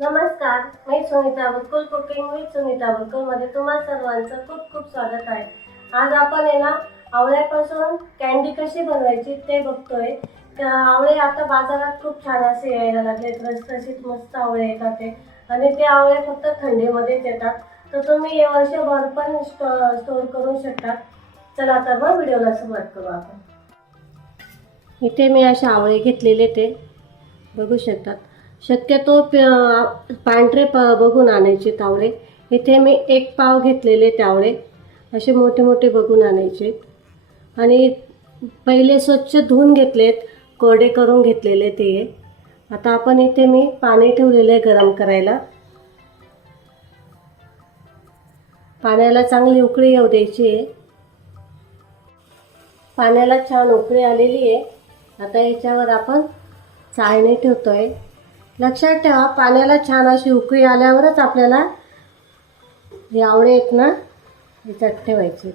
नमस्कार मी Sunita Bukul cooking with Sunita बुकुलमध्ये तुम्हा सर्वांचं खूप खूप स्वागत आहे. आज आपण आहे ना आवळ्यापासून कॅन्डी कशी बनवायची ते बघतोय. आवळे आता बाजारात खूप छान असे यायला लागले रसरशीत मस्त आवळे येतात ते आणि ते आवळे फक्त थंडीमध्येच येतात. तर तुम्ही वर्षभर पण स्टोअर करू शकता. चला तर मग व्हिडिओला सुरुवात करू आपण. इथे मी असे आवळे घेतलेले ते. बघू शकतात. शक्यतो प- पांढरे प बघून आणायचे तावळे इथे मी एक पाव घेतलेले तावळे असे मोठे मोठे बघून आणायचे. आणि पहिले स्वच्छ धुवून घेतलेत कोरडे करून घेतलेले ते. आता आपण इथे मी पाणी ठेवलेलं आहे गरम करायला. पाण्याला चांगली उकळी येऊ द्यायची आहे. पाण्याला छान उकळी आलेली आहे. आता याच्यावर आपण चाळणी ठेवतो आहे लक्षात ठेवा पाण्याला छान अशी उकळी आल्यावरच आपल्याला जे आवळे आहेत ना याच्यात ठेवायचे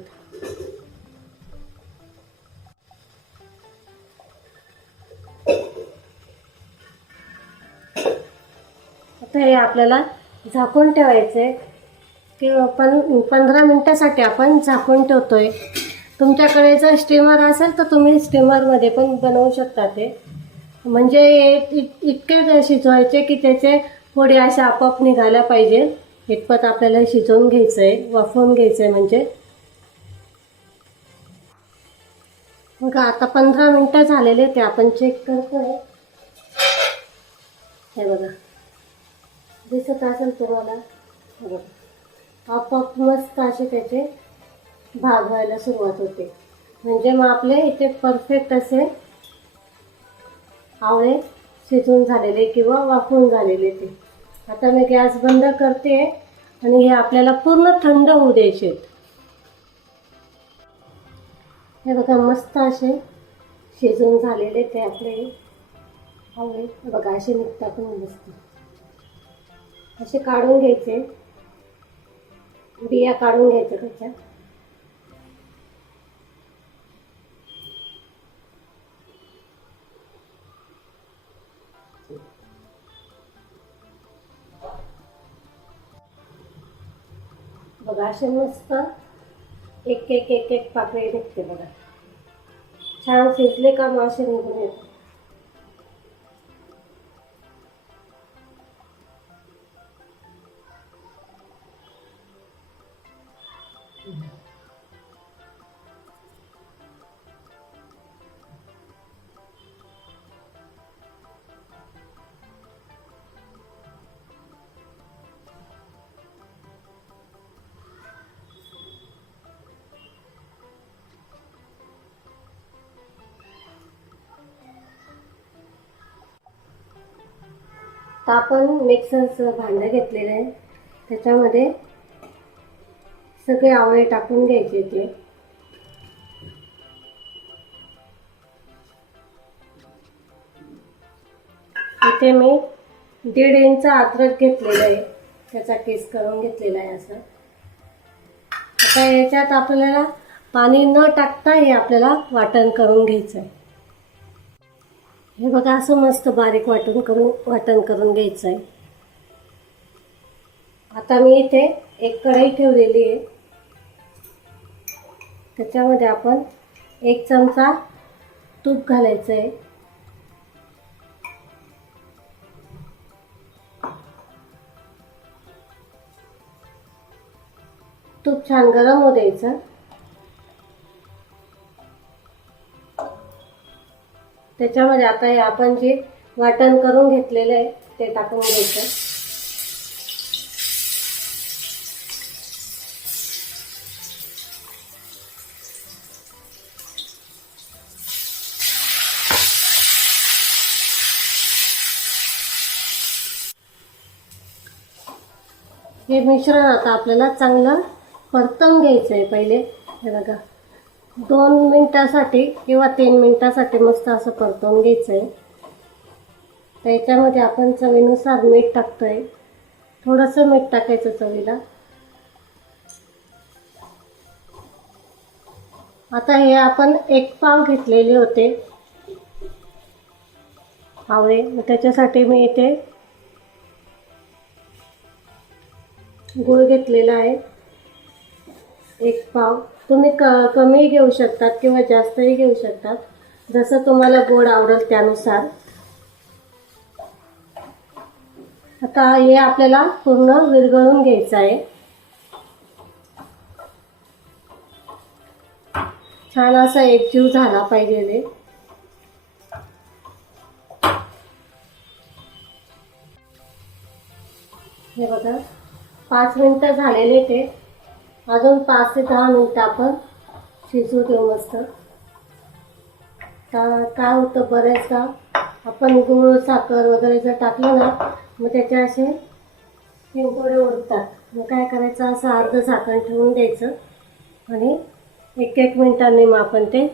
आता हे आपल्याला झाकून ठेवायचे किंवा पण पंधरा मिनटासाठी आपण झाकून ठेवतोय. तुमच्याकडे जर स्टीमर असेल तर तुम्ही स्टीमरमध्ये पण बनवू शकता ते. म्हणजे इत- इतके शिजवायचे की त्याचे पुढे असे आपोआप निघायला पाहिजे. इतपत आपल्याला शिजवून घ्यायचं आहे वाफवून घ्यायचं आहे म्हणजे. मग आता पंधरा मिनटं झालेले ते आपण चेक करतोय. हे बघा. दिसत असेल तुम्हाला? बघा. आपोआप मस्त असे त्याचे भाग व्हायला सुरुवात होते. म्हणजे मग आपले इथे परफेक्ट असे आवळे शिजून झालेले किंवा वाफून झालेले ते. आता मी गॅस बंद करते आणि हे आपल्याला पूर्ण थंड होऊ द्यायचे. हे बघा मस्त असे शिजून झालेले ते आपले आवळे बघा असे निघतात पण मस्त असे काढून घ्यायचे. बिया काढून घ्यायच्या त्याच्या बघा असे मस्त. एक एक एक एक पाकळी निघते बघा. छान शिजले का मासे निघून येतात तर आपण मिक्सरचं भांडं घेतलेलं आहे. त्याच्यामध्ये सगळे आवळे टाकून घ्यायचे ते इथे मी दीड इंच अद्रक घेतलेलं आहे. त्याचा केस करून घेतलेला आहे असं. आता याच्यात आपल्याला पाणी न टाकता हे आपल्याला वाटण करून घ्यायचं आहे. हे बघा असं मस्त बारीक वाटण करून वाटण करून घ्यायचं आहे आता मी इथे एक कढई ठेवलेली आहे. त्याच्यामध्ये आपण एक चमचा तूप घालायचं आहे तूप छान गरम होऊ द्यायचं. त्याच्यामध्ये आता हे आपण जे वाटण करून घेतलेलं आहे ते टाकून घ्यायचं. हे मिश्रण आता आपल्याला चांगलं परतवून घ्यायचं आहे पहिले. हे बघा. दोन मिनटासाठी किंवा तीन मिनटासाठी मस्त असं परतून घ्यायचं आहे याच्यामध्ये आपण चवीनुसार मीठ टाकतोय. थोडंसं मीठ टाकायचं चवीला. आता हे आपण एक पाव घेतलेले होते. आवळे मग त्याच्यासाठी मी इथे गुळ घेतलेला आहे. एक पाव. तुम्ही क कमी घेऊ शकतात किंवा जास्तही घेऊ शकतात. जसं तुम्हाला गोड आवडेल त्यानुसार. आता हे आपल्याला पूर्ण विरघळून घ्यायचं आहे. छान असा एकजीव झाला पाहिजे हे. हे बघा पाच मिनटं झालेले ते. अजून पाच ते दहा मिनटं आपण शिजू देऊ मस्त. का काय होतं बरेचदा आपण गूळ साखर वगैरे जर टाकलं ना मग त्याचे असे शिंतोडे उडतात. मग काय करायचं असं अर्ध झाकण ठेवून द्यायचं. आणि एक एक मिनिटांनी मग आपण ते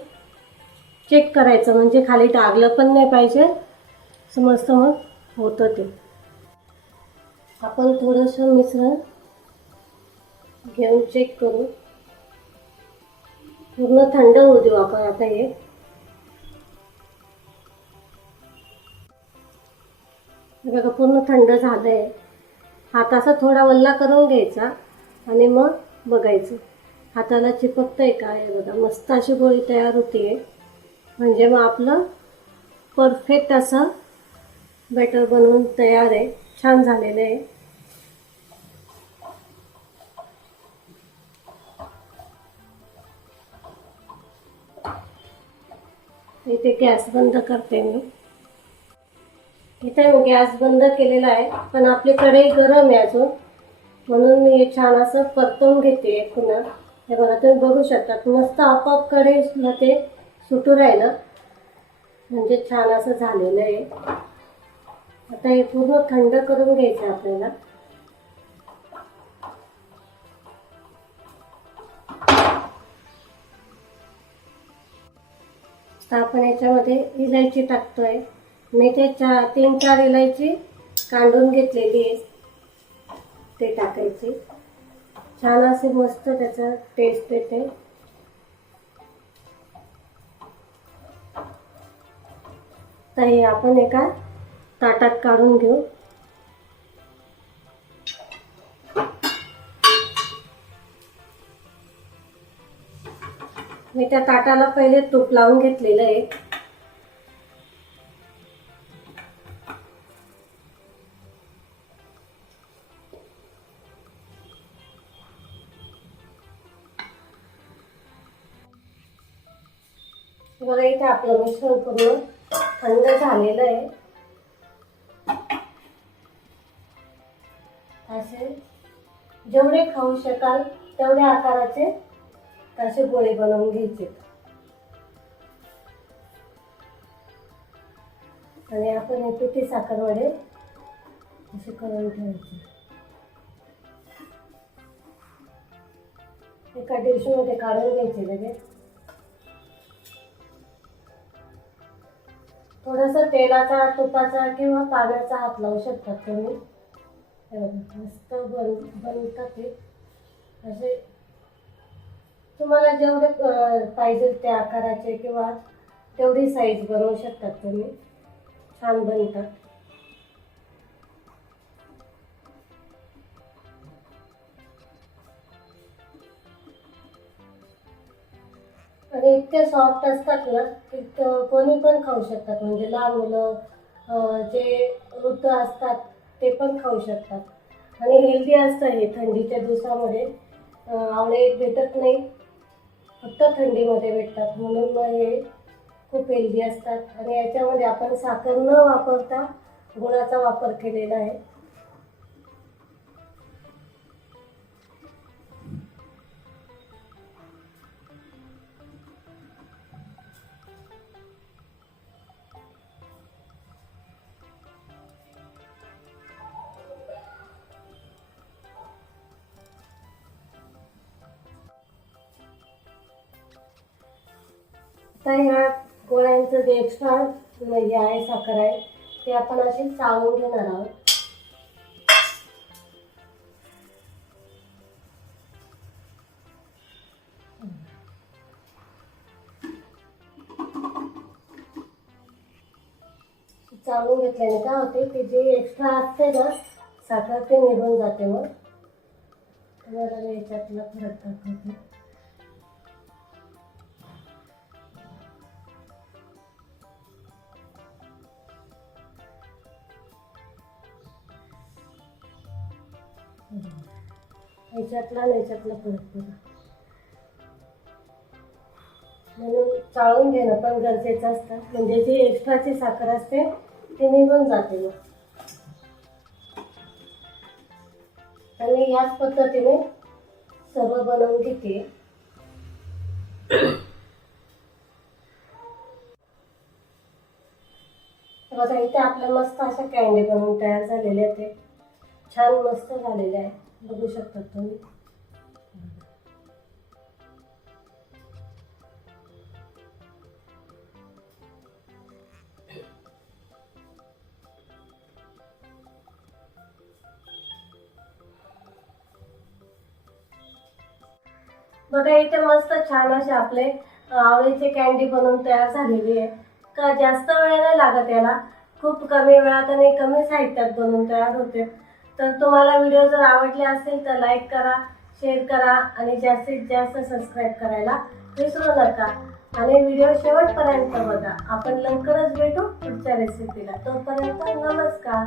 चेक करायचं. म्हणजे खाली टाकलं पण नाही पाहिजे. समजतं मग होतं ते. आपण थोडंसं मिसळ घेऊन चेक करू. पूर्ण थंड होऊ देऊ आपण आता हे. बघा पूर्ण थंड झालं आहे हात असा थोडा वल्ला करून घ्यायचा आणि मग बघायचं. हाताला चिपकतंय का? हे बघा मस्त अशी गोळी तयार होते म्हणजे मग आपलं परफेक्ट असं बॅटर बनवून तयार आहे. छान झालेलं आहे. इथे गॅस बंद करते मी. इथे मी गॅस बंद केलेला आहे पण आपली कढई गरम आहे अजून. म्हणून मी हे छान असं परतवून घेते पुन्हा. हे बघा तुम्ही बघू शकता मस्त आपोआप कढईला ते सुटू राहिलं. म्हणजे छान असं झालेलं आहे. आता हे पूर्ण थंड करून घ्यायचं आपल्याला. तर आपण याच्यामध्ये इलायची टाकतोय. मी ते चार तीन चार इलायची कांडून घेतलेली आहे. ते टाकायची. छान असे मस्त त्याचा टेस्ट येते. तर हे आपण एका ताटात काढून घेऊ. मी त्या ताटाला पहिले तूप लावून घेतलेलं आहे. बघा इथे आपलं मिश्रण पूर्ण थंड झालेलं आहे. असे जेवढे खाऊ शकाल तेवढ्या आकाराचे असे गोळे बनवून घ्यायचे. आणि आपण हे पिठी साखरमध्ये असे करून ठेवायचे. एका डिशमध्ये काढून घ्यायचे लगेच. थोडासा तेलाचा तुपाचा किंवा पाण्याचा हात लावू शकतात तुम्ही. मस्त बन बनतात ते. असे तुम्हाला जेवढे पाहिजे त्या आकाराचे किंवा तेवढी साईज बनवू शकतात तुम्ही. छान बनतात. आणि इतके सॉफ्ट असतात ना इतकं कोणी पण खाऊ शकतात. म्हणजे लहान मुलं जे वृद्ध असतात ते पण खाऊ शकतात. आणि हेल्दी असतं हे थंडीच्या दिवसामध्ये. आवळे भेटत नाही. फक्त थंडीमध्ये भेटतात. म्हणून मग हे खूप हेल्दी असतात. आणि याच्यामध्ये आपण साखर न वापरता गुळाचा वापर केलेला आहे. तर ह्या गोळ्यांचं जे एक्स्ट्रा म्हणजे आहे साखर आहे ते आपण अशी चाळून घेणार आहोत. चालून घेतल्याने काय होते की जे एक्स्ट्रा असते ना साखर ते निघून जाते मग. तुम्हाला याच्यातला फरक दाखवते. ह्याच्यातला आणि फरक बघा म्हणून चाळून घेणं पण गरजेचं असतं. म्हणजे जी एक्स्ट्राची साखर असते ती निघून जाते मग. आणि याच पद्धतीने सर्व बनवून घेते. बघा इथे आपल्या मस्त अशा कॅन्डी बनवून तयार झालेल्या आहेत. ते छान मस्त झालेल्या आहे बघू शकता तुम्ही. बघा इथे मस्त छान असे आपले आवळीचे कॅन्डी बनवून तयार झालेली आहे. का जास्त वेळ नाही लागत याला. खूप कमी वेळात आणि कमी साहित्यात बनवून तयार होते. तर तुम्हाला व्हिडिओ जर आवडले असेल तर लाईक करा शेअर करा आणि जास्तीत जास्त सबस्क्राईब करायला विसरू नका. आणि व्हिडिओ शेवटपर्यंत बघा. आपण लवकरच भेटू पुढच्या रेसिपीला तोपर्यंत नमस्कार.